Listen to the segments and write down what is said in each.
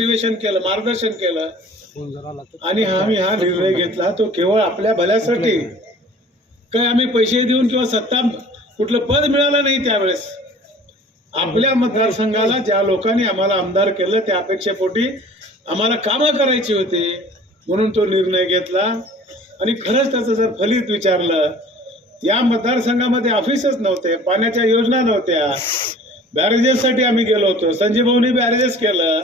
अधिवेशन केलं मार्गदर्शन केलं. आणि आम्ही हा निर्णय घेतला तो केवळ आपल्या भल्यासाठी काय आम्ही पैसे देऊन किंवा सत्ता कुठलं पद मिळालं नाही त्यावेळेस. आपल्या मतदारसंघाला ज्या लोकांनी आम्हाला आमदार केलं त्या अपेक्षेपोटी आम्हाला कामं करायची होती म्हणून तो निर्णय घेतला. आणि खरंच त्याचं जर फलित विचारलं या मतदारसंघामध्ये ऑफिसच नव्हते पाण्याच्या योजना नव्हत्या. बॅरेजेससाठी आम्ही गेलो होतो. संजय भाऊनी बॅरेजेस केलं.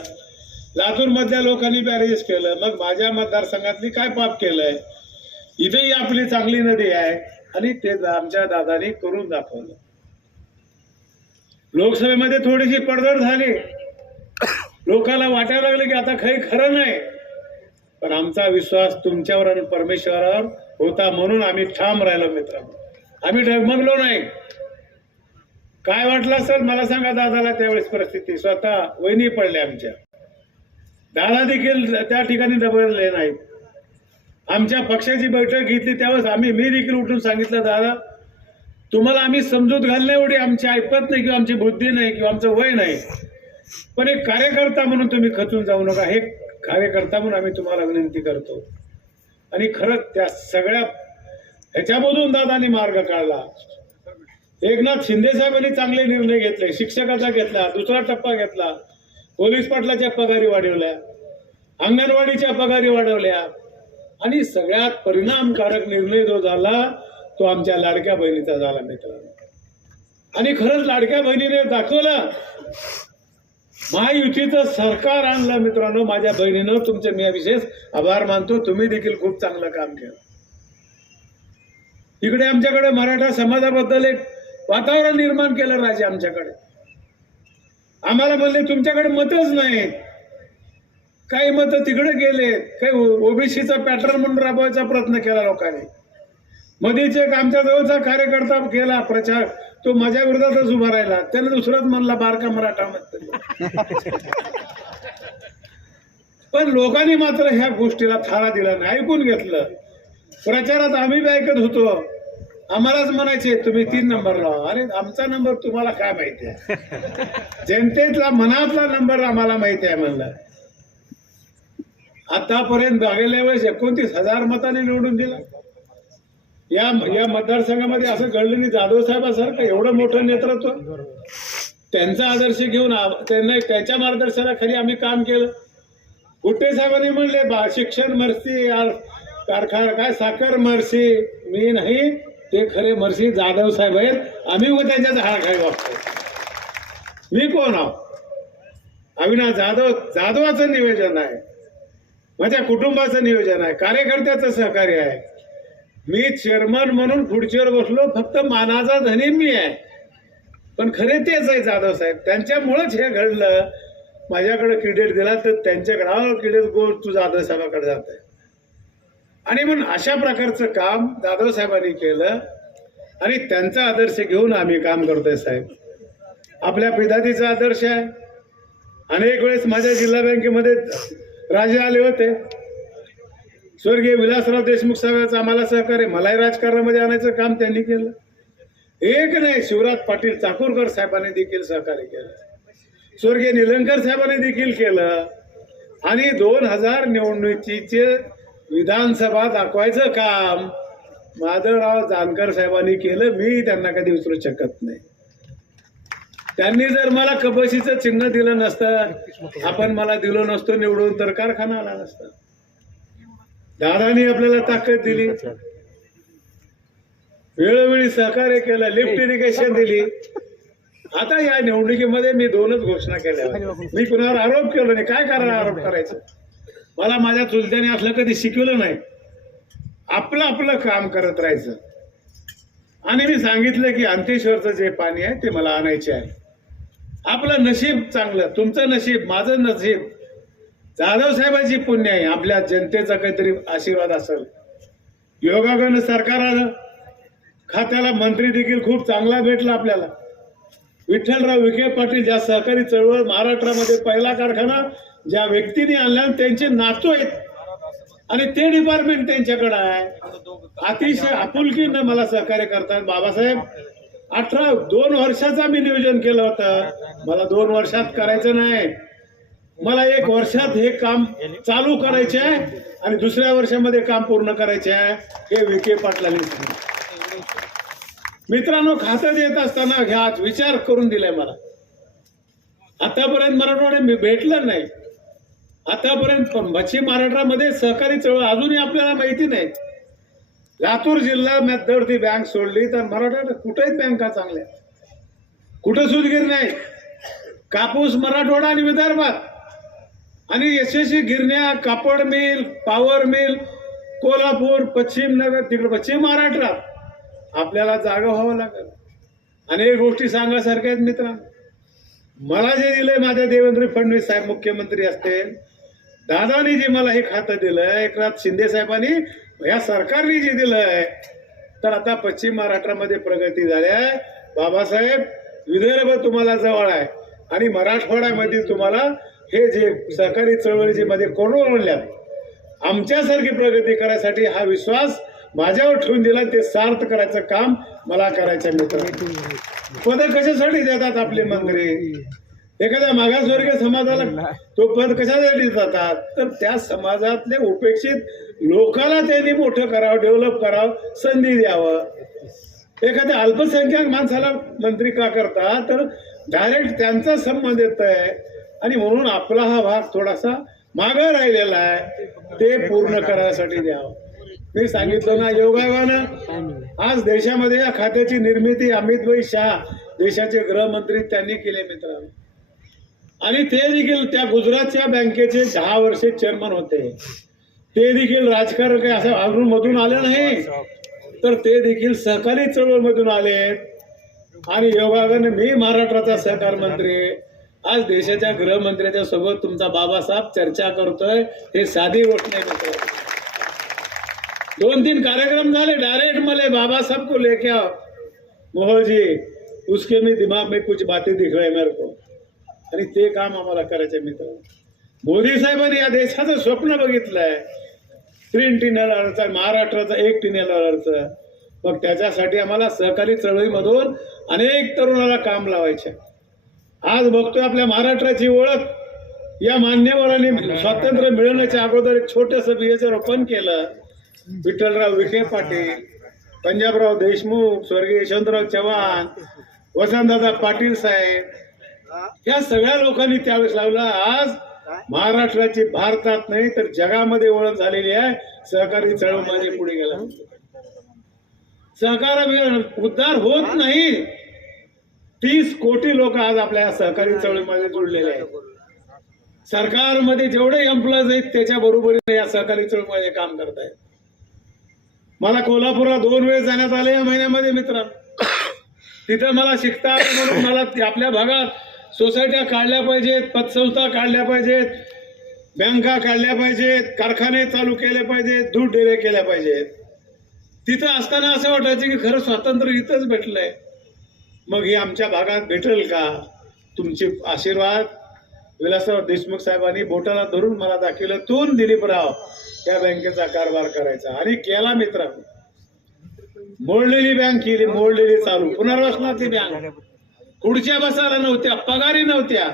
लातूर मधल्या लोकांनी बॅरेज केलं मग माझ्या मतदारसंघातली काय पाप केलंय? इथेही आपली चांगली नदी आहे आणि ते आमच्या दादानी करून दाखवलं. लोकसभेमध्ये थोडीशी पडझड झाली. लोकांना वाटायला लागलं की आता काही खरं नाही. पण आमचा विश्वास तुमच्यावर आणि परमेश्वरावर होता म्हणून आम्ही ठाम राहिलो मित्रांनो. आम्ही डगमगलो नाही. काय वाटलं सर मला सांगा दादाला त्यावेळेस परिस्थिती. स्वतः वहिनी पडल्या आमच्या. दादा देखील त्या ठिकाणी दबरले नाहीत. आमच्या पक्षाची बैठक घेतली त्यावेळेस आम्ही मी देखील उठून सांगितलं दादा तुम्हाला आम्ही समजूत घालण्या एवढी आमची ऐपत नाही किंवा आमची बुद्धी नाही किंवा आमचं वय नाही. पण एक कार्यकर्ता म्हणून तुम्ही खचून जाऊ नका. हे कार्यकर्ता म्हणून आम्ही तुम्हाला विनंती करतो. आणि खरंच त्या सगळ्या ह्याच्यामधून दादानी मार्ग काढला. एकनाथ शिंदे साहेबांनी चांगले निर्णय घेतले शिक्षकाचा घेतला दुसरा टप्पा घेतला. पोलीस पाटलाच्या पगारी वाढवल्या अंगणवाडीच्या पगारी वाढवल्या आणि सगळ्यात परिणामकारक निर्णय जो झाला तो आमच्या लाडक्या बहिणीचा झाला मित्रांनो. आणि खरंच लाडक्या बहिणीने दाखवलं महायुतीचं सरकार आणलं मित्रांनो माझ्या बहिणीनं तुमचे मी विशेष आभार मानतो तुम्ही देखील खूप चांगलं काम केलं. इकडे आमच्याकडे मराठा समाजाबद्दल एक वातावरण निर्माण केलं राजे आमच्याकडे. आम्हाला म्हणले तुमच्याकडे मतच नाही. काही मत तिकडे गेले. काही ओबीसीचा पॅटर्न म्हणून राबवायचा प्रयत्न केला लोकांनी. मध्येच एक आमच्या जवळचा कार्यकर्ता केला प्रचार. तो माझ्या विरोधातच उभा राहिला. त्याने दुसराच म्हणला बारका मराठा म्हणते. पण लोकांनी मात्र ह्या गोष्टीला थारा दिला नाही. ऐकून घेतलं. प्रचारात आम्ही बी ऐकत होतो. आम्हालाच म्हणायचे तुम्ही तीन नंबर लावा. अरे आमचा नंबर तुम्हाला काय माहिती आहे? जनतेतला मनातला नंबर आम्हाला माहिती आहे म्हणलं. आतापर्यंत गेल्या वेळेस एकोणतीस हजार मताने निवडून दिला. या या मतदारसंघामध्ये असं घडलं नाही. जाधव साहेबासारखं एवढं मोठं नेतृत्व. त्यांचा आदर्श घेऊन त्यांना त्याच्या मार्गदर्शनाखाली आम्ही काम केलं. गुट्टे साहेबांनी म्हणले बा शिक्षण मर्सी कारखाना काय साखर मर्सी मी नाही ते खरे मर्सी जाधव साहेब आहेत. आम्ही उगा त्यांच्या झाडाखाली वागतो मी कोण आहो? अविनाश जाधव जाधवाचं नियोजन आहे. माझ्या कुटुंबाचं नियोजन आहे. कार्यकर्त्याचं सहकार्य आहे. मी चेअरमन म्हणून खुर्चीवर बसलो फक्त मानाचा धनी मी आहे. पण खरे तेच आहे जाधव साहेब. त्यांच्यामुळंच हे घडलं. माझ्याकडे क्रेडिट दिला तर त्यांच्याकडे क्रेडिट गोल तू जाधव साहेबाकडे जात आहे आणि म्हणून अशा प्रकारचं काम दादासाहेबांनी केलं आणि त्यांचा आदर्श घेऊन आम्ही काम करतोय साहेब. आपल्या पिताजीचा आदर्श आहे. अनेक वेळेस माझ्या जिल्हा बँकेमध्ये राजे आले होते. स्वर्गीय विलासराव देशमुख साहेबांचं आम्हाला सहकार्य मलाही राजकारणामध्ये आणायचं काम त्यांनी केलं. एक नाही शिवराज पाटील चाकूरकर साहेबांनी देखील सहकार्य केलं. स्वर्गीय निलंकर साहेबांनी देखील केलं. आणि दोन हजार निवडणुकीचे विधानसभा दाखवायचं काम. माधवराव जानकर साहेबांनी केलं मी त्यांना कधी विसरू शकत नाही. त्यांनी जर मला कबशीचं चिन्ह दिलं नसतं आपण मला दिलो नसतो निवडून तर कारखाना आला नसता. दादानी आपल्याला ताकद दिली. वेळोवेळी सहकार्य केलं लिफ्ट इरिगेशन दिली. आता या निवडणुकीमध्ये मी दोनच घोषणा केल्या. मी कुणावर आरोप केलो नाही. काय कारण आरोप करायचं? मला माझ्या चुलत्याने असलं कधी शिकवलं नाही. आपलं आपलं काम करत राहायचं. आणि मी सांगितलं की अंतेश्वरचं जे पाणी आहे ते मला आणायचे आहे. आपलं नशीब चांगलं तुमचं नशीब माझं नशीब. जाधव साहेबांची पुण्य आहे आपल्या जनतेचा काहीतरी आशीर्वाद असेल. योगागन सरकार आलं. खात्याला मंत्री देखील खूप चांगला भेटला आपल्याला. विठ्ठलराव विखे पाटील ज्या सहकारी चळवळ महाराष्ट्रामध्ये पहिला कारखाना ज्या व्यक्तीने आणल्या त्यांचे नातू आहेत. आणि ते डिपार्टमेंट त्यांच्याकडे आहे. अतिशय आपुलकीनं मला सहकार्य करतात. बाबासाहेब अठरा दोन वर्षाचा मी नियोजन केलं होतं. मला दोन वर्षात करायचं नाही. मला एक वर्षात हे काम चालू करायचे आहे आणि दुसऱ्या वर्षामध्ये काम पूर्ण करायचे आहे. हे विखे पाटलांनी मित्रांनो खातं देत असताना ह्या विचार करून दिलाय मला. आतापर्यंत मराठवाडे मी भेटलं नाही. आतापर्यंत पण पश्चिम महाराष्ट्रामध्ये सहकारी चळवळ अजूनही आपल्याला माहिती नाही. लातूर जिल्हा मॅथडची बँक सोडली तर मराठवाड्यात कुठेच बँका चांगल्या कुठं सुदगीर नाही. कापूस मराठवाडा आणि विदर्भात. आणि यशस्वी गिरण्या कापड मिल पॉवर मिल कोल्हापूर पश्चिम नगर तिकडे पश्चिम महाराष्ट्रात आपल्याला जागा व्हावं लागेल. अनेक गोष्टी सांगासारख्या आहेत मित्रांनो. मला जे दिलंय माझ्या देवेंद्र फडणवीस साहेब मुख्यमंत्री असतील दादानी जे मला हे खातं दिलं एकनाथ शिंदे साहेबांनी या सरकारने जे दिलंय तर आता पश्चिम महाराष्ट्रामध्ये प्रगती झाल्या. बाबासाहेब विदर्भ तुम्हाला जवळ आहे. आणि मराठवाड्यामध्ये तुम्हाला हे जे सहकारी चळवळीचे मध्ये कोरोना आणल्यात आमच्यासारखी प्रगती करायसाठी हा विश्वास माझ्यावर ठेवून दिला ते सार्थ करायचं काम मला करायचं मित्र पद कशासाठी देतात आपले मंत्री? एखाद्या मागासवर्गीय समाजाला तो पद कशासाठी जातात? तर त्या समाजातले उपेक्षित लोकांना त्यांनी मोठं करावं डेव्हलप करावं संधी द्यावं. एखाद्या अल्पसंख्याक माणसाला मंत्री का करतात तर डायरेक्ट त्यांचा संबंध येत आहे आणि म्हणून आपला हा भाग थोडासा मागं राहिलेला आहे. ते पूर्ण करायसाठी द्यावं. मी सांगितलं ना योगायोगानं. आज देशामध्ये या खात्याची निर्मिती अमितभाई शाह देशाचे गृहमंत्री त्यांनी केले मित्रांनो. आणि ते देखील त्या गुजरातच्या बँकेचे दहा वर्षे चेअरमन होते. ते देखील राजकारण काही असं अजून मधून आले नाही. तर ते देखील सहकारी चळवळमधून आले. आणि योगाने मी महाराष्ट्राचा सहकार मंत्री आज देशाच्या गृहमंत्र्याच्या सोबत तुमचा बाबासाहेब चर्चा करतोय. हे साधी गोष्ट नाही मित्र. दोन तीन कार्यक्रम झाले. डायरेक्ट मले बाबासाहेब को लेके आओ मोहन उसके मी दिमाग में कुछ बातें दिख रहे मेरे को. आणि ते काम आम्हाला करायचे मित्र. मोदी साहेबांनी या देशाचं स्वप्न बघितलंय. तीन टिनेलरचं महाराष्ट्राचं एक टिनेलरचं मग त्याच्यासाठी आम्हाला सहकारी चळवळीमधून अनेक तरुणाला काम लावायचे. आज बघतोय आपल्या महाराष्ट्राची ओळख. या मान्यवरांनी स्वातंत्र्य मिळवण्याच्या अगोदर एक छोटंसं बिहेचं रोपण केलं. विठ्ठलराव विखे पाटील पंजाबराव देशमुख स्वर्गीय यशवंतराव चव्हाण वसंतदादा पाटील साहेब या सगळ्या लोकांनी त्यावेळेस लावला. आज महाराष्ट्राची भारतात नाही तर जगामध्ये ओळख झालेली आहे. सहकारी चळवळीमध्ये पुढे गेला. सहकार उद्धार होत नाही. तीस कोटी लोक आज आपल्या सहकारी चळवळीमध्ये जुळलेले आहेत. सरकारमध्ये जेवढे एम्प्लॉईज आहेत त्याच्या बरोबरीने या सहकारी चळवळीमध्ये काम करत आहेत मला कोल्हापूरला दोन वेळ जाण्यात आले या महिन्यामध्ये मित्र तिथं मला शिकता म्हणून मला आपल्या भागात सोसायट्या काढल्या पाहिजेत पतसंस्था काढल्या पाहिजेत बँका काढल्या पाहिजेत कारखाने चालू केले पाहिजेत दूध डेऱ्या केल्या पाहिजेत. तिथं असताना असं वाटायचं की खरं स्वातंत्र्य इथंच भेटलंय. मग हे आमच्या भागात भेटेल का? तुमचे आशीर्वाद. विलासराव देशमुख साहेबांनी बोटाला धरून मला दाखवलं तून दिलीपराव या बँकेचा कारभार करायचा. आणि केला मित्रांनो. मोडलेली बँक केली मोडलेली चालू. पुनर्वसनाची बँक. पुढच्या बसायला नव्हत्या पगारी नव्हत्या.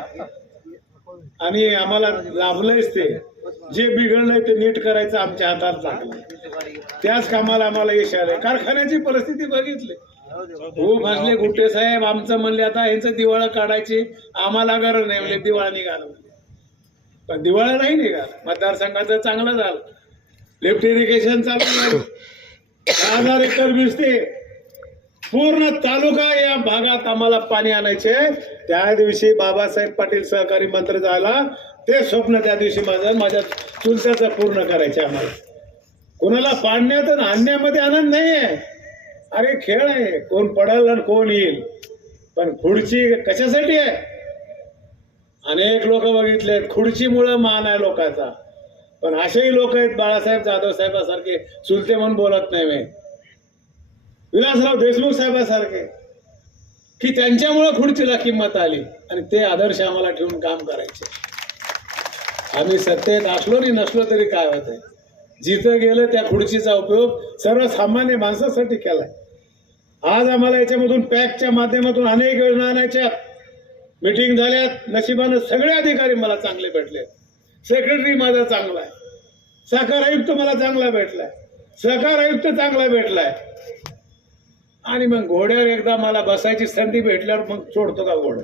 आणि आम्हाला लाभलंच ते. जे बिघडलंय ते नीट करायचं आमच्या हातात लागलं. त्याच कामाला आम्हाला यश आलंय. कारखान्याची परिस्थिती बघितली. हो भासले गुट्टे साहेब आमचं म्हणले आता यांचं दिवाळं काढायची. आम्हाला गरज नाही म्हणजे दिवाळा निघाला पण दिवाळा नाही निघाला. मतदारसंघाचं चांगलं झालं. लिफ्ट इरिगेशन चालू झालं. हजार एकर भिजते पूर्ण तालुका या भागात आम्हाला पाणी आणायचे. त्या दिवशी बाबासाहेब पाटील सहकारी मंत्री झाला. ते स्वप्न त्या दिवशी माझं माझ्या चुलत्याचं पूर्ण करायचे आम्हाला. कोणाला पाडण्यात आणि आणण्यामध्ये आनंद नाही आहे अरे खेळ आहे. कोण पडल आणि कोण येईल. पण खुर्ची कशासाठी आहे? अनेक लोक बघितलेत. खुर्चीमुळं मान आहे लोकांचा. पण असेही लोक आहेत बाळासाहेब जाधव साहेबासारखे. चुलते म्हणून बोलत नाही मी. विलासराव देशमुख साहेबासारखे की त्यांच्यामुळं खुर्चीला किंमत आली आणि ते आदर्श आम्हाला ठेवून काम करायचे. आम्ही सत्तेत असलो नाही नसलो तरी काय होत आहे जिथं गेलं त्या खुर्चीचा उपयोग सर्वसामान्य माणसासाठी केलाय. आज आम्हाला याच्यामधून पॅकच्या माध्यमातून अनेक योजना आणायच्या. मिटिंग झाल्यात नशिबानं सगळे अधिकारी मला चांगले भेटले. सेक्रेटरी माझा चांगला आहे. साखर आयुक्त मला चांगला भेटलाय. सहकार आयुक्त चांगला भेटलाय. आणि मग घोड्यावर एकदा मला बसायची संधी भेटल्यावर मग सोडतो का घोडं?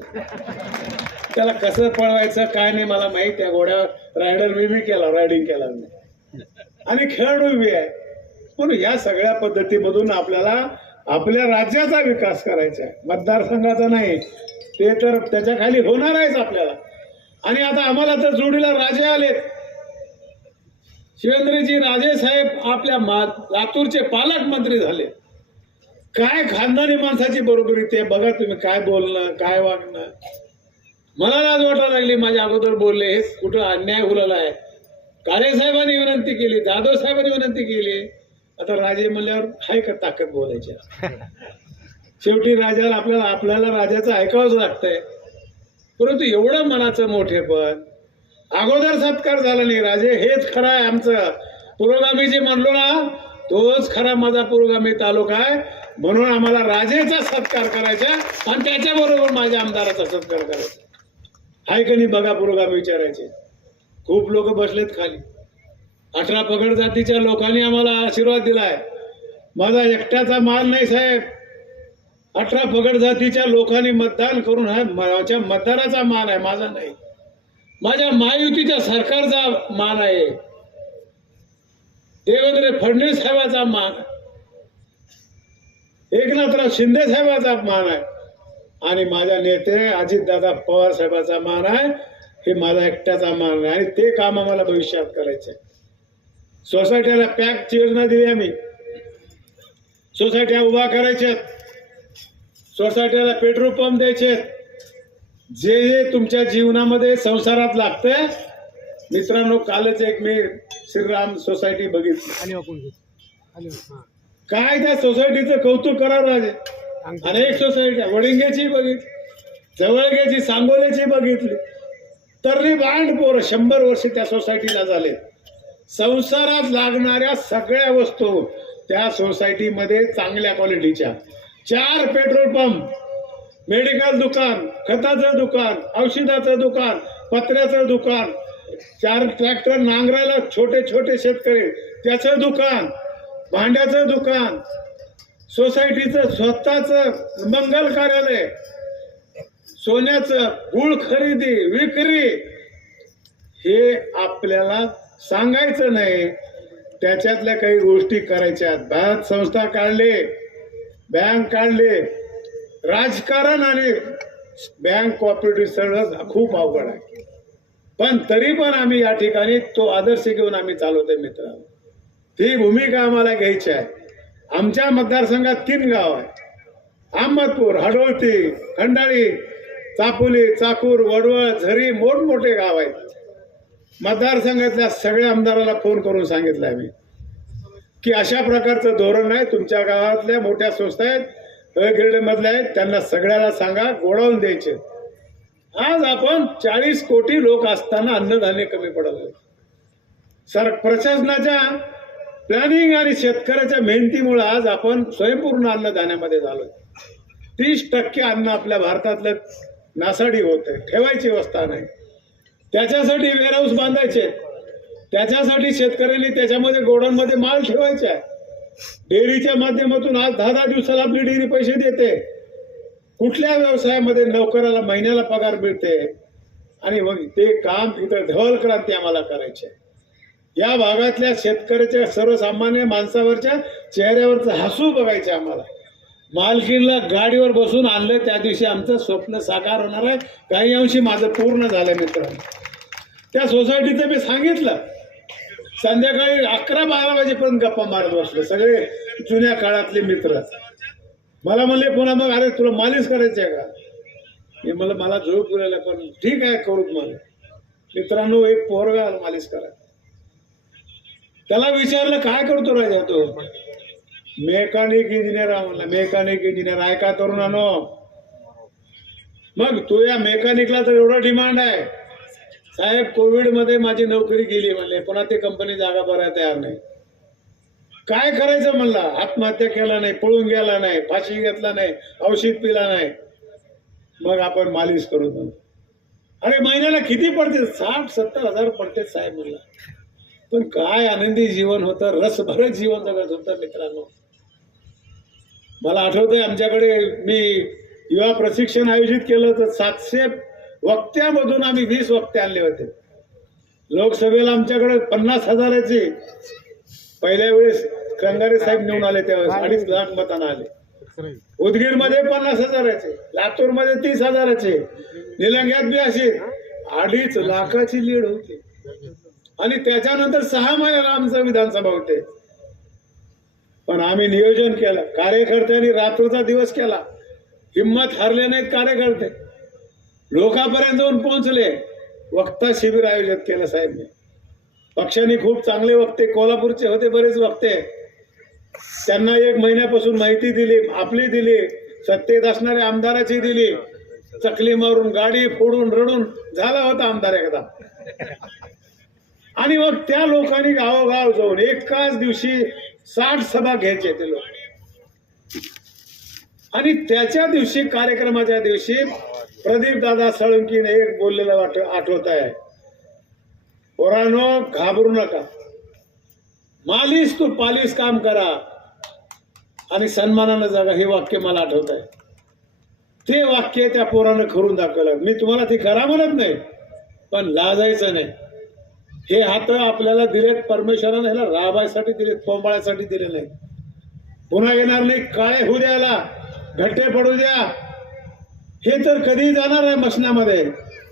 त्याला कसं पळवायचं काय नाही मला माहीत आहे. घोड्यावर रायडर मी बी केला रायडिंग केला मी. आणि खेळाडू बी आहे. म्हणून या सगळ्या पद्धतीमधून आपल्याला आपल्या राज्याचा विकास करायचा आहे. मतदारसंघाचा नाही. ते तर त्याच्याखाली होणार आहेच आपल्याला. आणि आता आम्हाला तर जोडीला राजे आलेत. शिवेंद्रजी राजे साहेब आपल्या मा- लातूरचे पालकमंत्री झाले. काय खानदानी माणसाची बरोबरी ते बघा तुम्ही काय बोलणं काय वागणं. मला लाज वाटायला लागली माझ्या अगोदर बोलले हे कुठं अन्याय उरला आहे? काळे साहेबांनी विनंती केली जाधव साहेबांनी विनंती केली. आता राजे म्हणल्यावर हाय का ताकद बोलायची? शेवटी राजाला आपल्याला आपल्याला राजाचं ऐकावंच लागतंय. परंतु एवढं मनाचं मोठेपण अगोदर सत्कार झाला नाही. राजे हेच खरं आहे आमचं. पुरोगामी जे म्हणलो ना तोच खरा माझा पुरोगामी तालुका आहे. म्हणून आम्हाला राजेचा सत्कार करायचा आणि त्याच्याबरोबर माझ्या आमदाराचा सत्कार करायचा हाय का नाही बघा पुरोगामी विचारायचे. खूप लोक बसलेत खाली. अठरा पगड जातीच्या लोकांनी आम्हाला आशीर्वाद दिलाय. माझा एकट्याचा मान नाही साहेब. अठरा पगड जातीच्या लोकांनी मतदान करून हा माझ्या मतदाराचा मान आहे माझा नाही. माझ्या महायुतीच्या सरकारचा मान आहे. देवेंद्र फडणवीस साहेबाचा मान एकनाथराव शिंदे साहेबाचा मान आहे. आणि माझ्या नेते अजितदादा पवार साहेबाचा मान आहे. हे माझा एकट्याचा मान आहे आणि ते काम आम्हाला भविष्यात करायचे सोसायटीला पॅक योजना दिली आम्ही. सोसायट्या उभा करायच्या सोसायटीला पेट्रोल पंप द्यायचे जे जे तुमच्या जीवनामध्ये संसारात लागतंय मित्रांनो कालच एक मी श्रीराम सोसायटी बघितली. काय त्या सोसायटीचं कौतुक करावं राजे. अनेक सोसायट्या वडिंग्याची बघितली जवळग्याची सांगोल्याची बघितली. तरली बांड पोर शंभर वर्ष त्या सोसायटीला झाले. संसारात लागणाऱ्या सगळ्या वस्तू त्या सोसायटीमध्ये चांगल्या क्वालिटीच्या चार पेट्रोल पंप मेडिकल दुकान खताचं दुकान औषधाचं दुकान पत्र्याचं दुकान चार ट्रॅक्टर नांगरायला छोटे छोटे शेतकरी त्याचं दुकान भांड्याचं दुकान सोसायटीचं स्वतःच मंगल कार्यालय सोन्याचं गुळ खरेदी विक्री हे आपल्याला सांगायचं नाही. त्याच्यातल्या काही गोष्टी करायच्या भारत संस्था काढले बँक काढले राजकारण आणि बँक कॉपरेटिव्ह सगळं खूप अवघड आहे. पण तरी पण आम्ही या ठिकाणी तो आदर्श घेऊन आम्ही चालवतोय मित्रांनो. ती भूमिका आम्हाला घ्यायची आहे. आमच्या मतदारसंघात तीन गाव आहे अहमदपूर हडोळती खंडाळी चापोली चाकूर वडवळ झरी मोठमोठे गाव आहेत. मतदारसंघातल्या सगळ्या आमदाराला फोन करून सांगितलं आम्ही की अशा प्रकारचं धोरण आहे. तुमच्या गावातल्या मोठ्या संस्था आहेत अ आहेत. त्यांना सगळ्याला सांगा गोडावून द्यायचे. आज आपण चाळीस कोटी लोक असताना अन्नधान्य कमी पडत सर प्रशासनाच्या प्लॅनिंग आणि शेतकऱ्याच्या मेहनतीमुळे आज आपण स्वयंपूर्ण अन्नधान्यामध्ये झालोय. तीस टक्के अन्न आपल्या भारतातलं नासाडी होत आहे. ठेवायची व्यवस्था नाही. त्याच्यासाठी वेअरहाऊस बांधायचे त्याच्यासाठी शेतकऱ्यांनी त्याच्यामध्ये गोडाऊनमध्ये माल ठेवायचा आहे. डेअरीच्या माध्यमातून आज दहा दहा दिवसाला आपली डेअरी पैसे देते. कुठल्या व्यवसायामध्ये नोकराला महिन्याला पगार मिळते? आणि मग ते काम इथं धवल क्रांती आम्हाला करायची आहे. या भागातल्या शेतकऱ्याच्या सर्वसामान्य माणसावरच्या चेहऱ्यावरचं हसू बघायचे आम्हाला. मालकीनला गाडीवर बसून आणलं त्या दिवशी आमचं स्वप्न साकार होणार आहे. काही अंशी माझं पूर्ण झालं मित्रांनो. त्या सोसायटीचं मी सांगितलं. संध्याकाळी अकरा बारा वाजेपर्यंत गप्पा मारत बसले. सगळे जुन्या काळातले मित्र. मला म्हणले पुन्हा मग अरे तुला मालिश करायची आहे का? हे मला मला झोप उरायला पण ठीक आहे करू मला मित्रांनो एक पोरगा मालिश करायचं त्याला विचारलं काय करतो राजा तो? मेकॅनिक इंजिनियर म्हणला मेकॅनिक इंजिनियर आहे का तरुणानो? मग तू या मेकॅनिकला तर एवढा डिमांड आहे. साहेब कोविडमध्ये माझी नोकरी गेली म्हणले पुन्हा ते कंपनी जागा भरायला तयार नाही. काय करायचं म्हणला? आत्महत्या केला नाही पळून गेला नाही फाशी घेतला नाही औषध पिला नाही. मग आपण मालिश करू म्हणून. अरे महिन्याला किती पडते? साठ सत्तर हजार पडते साहेब म्हणला. पण काय आनंदी जीवन होतं रसभरत जीवन जगत होतं मित्रांनो. मला आठवतंय आमच्याकडे मी युवा प्रशिक्षण आयोजित केलं होतं सातशे वक्त्यामधून आम्ही वीस वक्ते आणले होते. लोकसभेला आमच्याकडे पन्नास हजाराचे पहिल्या वेळेस कंगारे साहेब निवडून आले त्यावेळेस अडीच लाख मतांना आले. उदगीरमध्ये पन्नास हजाराचे लातूरमध्ये तीस हजाराचे निलंग्यात बी असे. अडीच लाखाची लीड होती. आणि त्याच्यानंतर सहा महिन्याला आमचं विधानसभा होते. पण आम्ही नियोजन केलं. कार्यकर्त्यांनी रात्रीचा दिवस केला. हिंमत हरले नाहीत कार्यकर्ते. लोकांपर्यंत जाऊन पोहोचले. वक्ता शिबिर आयोजित केलं साहेबने. पक्षाने खूप चांगले वक्ते कोल्हापूरचे होते बरेच वक्ते. त्यांना एक महिन्यापासून माहिती दिली आपली दिली सत्तेत असणाऱ्या आमदाराची दिली. चकली मारून गाडी फोडून रडून झाला होता आमदार एकदा. आणि मग त्या लोकांनी गावोगाव जाऊन एकाच दिवशी साठ सभा घ्यायचे ते लोक. आणि त्याच्या दिवशी कार्यक्रमाच्या दिवशी प्रदीप दादा साळुंकीने एक बोललेलं वाट आठवत आहे. पोरानो घाबरू नका. मालिश तू पालिश काम करा. आणि सन्मानानं जगा हे वाक्य मला आठवत आहे. ते वाक्य त्या पोरानं खरून दाखवलं. मी तुम्हाला ते करा म्हणत नाही पण लाजायचं नाही. हे हात आपल्याला दिलेत परमेश्वरानं ह्याला राबायसाठी दिलेत कोंबाळ्यासाठी दिले नाही पुन्हा येणार नाही काळे होऊ द्यायला घट्टे पडू द्या. हे तर कधी जाणार आहे मशनामध्ये.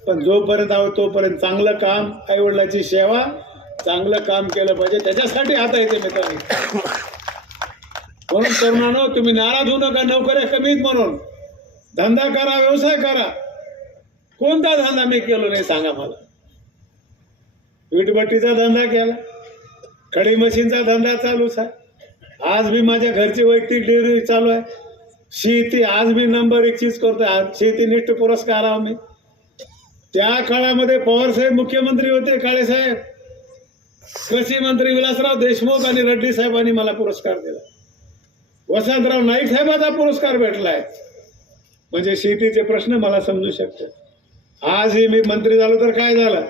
पण जोपर्यंत आहोत तोपर्यंत चांगलं काम आईवडिलाची सेवा चांगलं काम केलं पाहिजे. त्याच्यासाठी हात येते मित्रांनी. म्हणून तरुणानो तुम्ही नाराज होऊ नका नोकऱ्या कमीत म्हणून. धंदा करा व्यवसाय करा. कोणता धंदा मी केलो नाही सांगा मला. वीटभट्टीचा धंदा केला. खडी मशीनचा धंदा चालूच आहे आज मी माझ्या घरची वैयक्तिक डिग्री चालू आहे. शेती आज मी नंबर एक चीज करतोय. आज शेतीनिष्ठ पुरस्कार आहो मी त्या काळामध्ये पवारसाहेब मुख्यमंत्री होते काळेसाहेब कृषी मंत्री विलासराव देशमुख आणि रेड्डी साहेबांनी मला पुरस्कार दिला. वसंतराव नाईक साहेबाचा पुरस्कार भेटलाय. म्हणजे शेतीचे प्रश्न मला समजू शकते आजही मी मंत्री झालो तर काय झालं?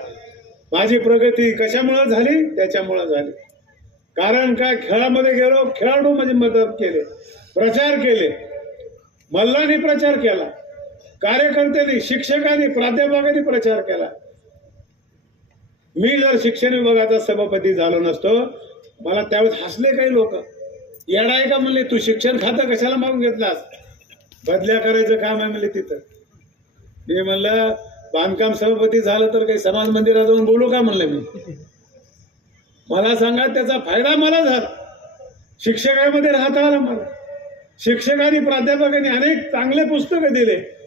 माझी प्रगती कशामुळं झाली? त्याच्यामुळं झाली. कारण काय खेळामध्ये गेलो खेळाडू म्हणजे मदत केले प्रचार केले. मल्लांनी प्रचार केला. कार्यकर्त्यांनी शिक्षकांनी प्राध्यापकांनी प्रचार केला. मी जर शिक्षण विभागाचा सभापती झालो नसतो मला त्यावेळेस हसले काही लोक. येडा आहे का म्हणले तू शिक्षण खातं कशाला मागून घेतलास? बदल्या करायचं काम आहे म्हणले तिथं. मी म्हणलं बांधकाम सभापती झालं तर काही समाज मंदिरात जाऊन बोलू का म्हणलं मी? मला सांगा त्याचा फायदा मला झाला. शिक्षकामध्ये राहता आलं मला. शिक्षकांनी प्राध्यापकांनी अनेक चांगले पुस्तकं दिले.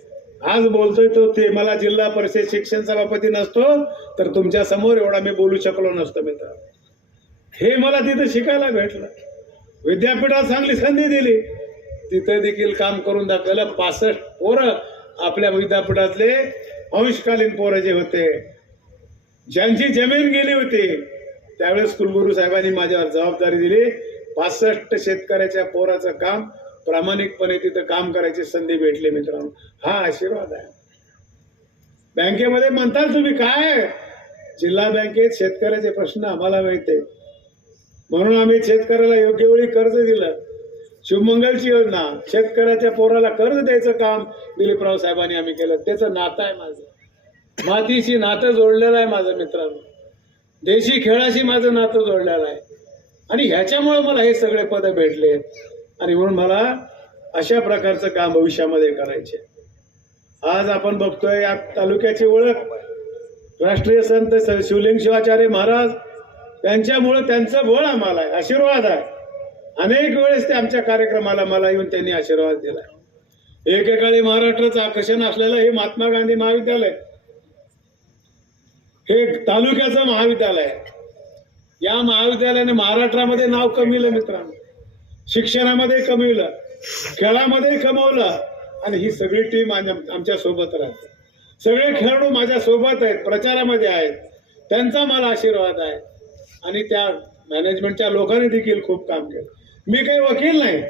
आज बोलतोय तो ते मला जिल्हा परिषद शिक्षण सभापती नसतो तर तुमच्यासमोर एवढा मी बोलू शकलो नसतो मित्र. हे मला तिथं शिकायला भेटलं. विद्यापीठात चांगली संधी दिली. तिथं देखील काम करून दाखवलं. पासष्ट पोरं आपल्या विद्यापीठातले अंशकालीन पोरं जे होते ज्यांची जमीन गेली होती त्यावेळेस कुलगुरू साहेबांनी माझ्यावर जबाबदारी दिली. पासष्ट शेतकऱ्याच्या पोराचं काम प्रामाणिकपणे तिथं काम करायची संधी भेटली मित्रांनो. हा आशीर्वाद आहे. बँकेमध्ये म्हणताल तुम्ही काय? जिल्हा बँकेत शेतकऱ्याचे प्रश्न आम्हाला माहिती म्हणून आम्ही शेतकऱ्याला योग्य वेळी कर्ज दिलं. शिवमंगलची योजना. शेतकऱ्याच्या पोराला कर्ज द्यायचं काम दिलीपराव साहेबांनी आम्ही केलं. त्याचं नातं आहे माझं. मातीशी नातं जोडलेलं आहे माझं मित्रांनो. देशी खेळाशी माझं नातं जोडलेलं आहे. आणि ह्याच्यामुळे मला हे सगळे पद भेटले. आणि म्हणून मला अशा प्रकारचं काम भविष्यामध्ये करायचे. आज आपण बघतोय या तालुक्याची ओळख. राष्ट्रीय संत स- शिवलिंग शिवाचार्य महाराज त्यांच्यामुळं त्यांचं बळ आम्हाला आहे. आशीर्वाद आहे. अनेक वेळेस ते आमच्या कार्यक्रमाला मला येऊन त्यांनी आशीर्वाद दिला. एकेकाळी महाराष्ट्राचं आकर्षण असलेलं हे महात्मा गांधी महाविद्यालय. हे तालुक्याचं महाविद्यालय. आहे या महाविद्यालयाने महाराष्ट्रामध्ये नाव कमीलं मित्रांनो. शिक्षणामध्ये कमविलं खेळामध्ये कमवलं आणि ही सगळी टीम आमच्यासोबत राहते. सगळे खेळाडू माझ्या सोबत आहेत प्रचारामध्ये आहेत. त्यांचा मला आशीर्वाद आहे. आणि त्या मॅनेजमेंटच्या लोकांनी देखील खूप काम केलं. मी काही वकील नाही.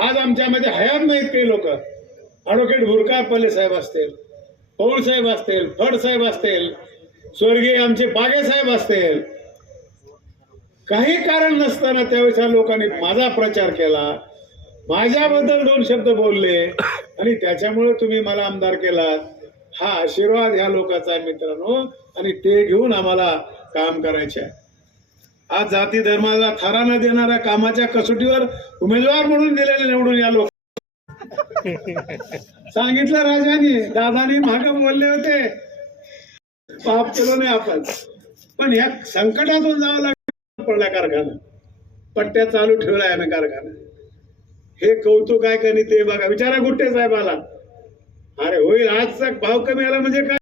आज आमच्यामध्ये हयात नाहीत काही लोक. ॲडव्होकेट भुरका पल्ले साहेब असतील पौळ साहेब असतील फड साहेब असतील स्वर्गीय आमचे बागे साहेब असतील. काही कारण नसताना त्यावेळेस लोकांनी माझा प्रचार केला. माझ्याबद्दल दोन शब्द बोलले आणि त्याच्यामुळे तुम्ही मला आमदार केला हा आशीर्वाद ह्या लोकांचा मित्रांनो. आणि ते घेऊन आम्हाला काम करायचे आहे. आज जाती धर्माला थारा न देणाऱ्या कामाच्या कसोटीवर उमेदवार म्हणून दिलेले निवडून या लोक. सांगितलं राजाने दादानी माग बोलले होते. पाप केलं नाही आपण. पण ह्या संकटातून जावं लागलं पडला कारखाना. पट्ट्या चालू ठेवला यानं कारखाना. हे कौतुक आहे का नाही ते बघा. विचारा गुट्टे साहेबाला. अरे होईल आजचा भाव कमी आला म्हणजे काय?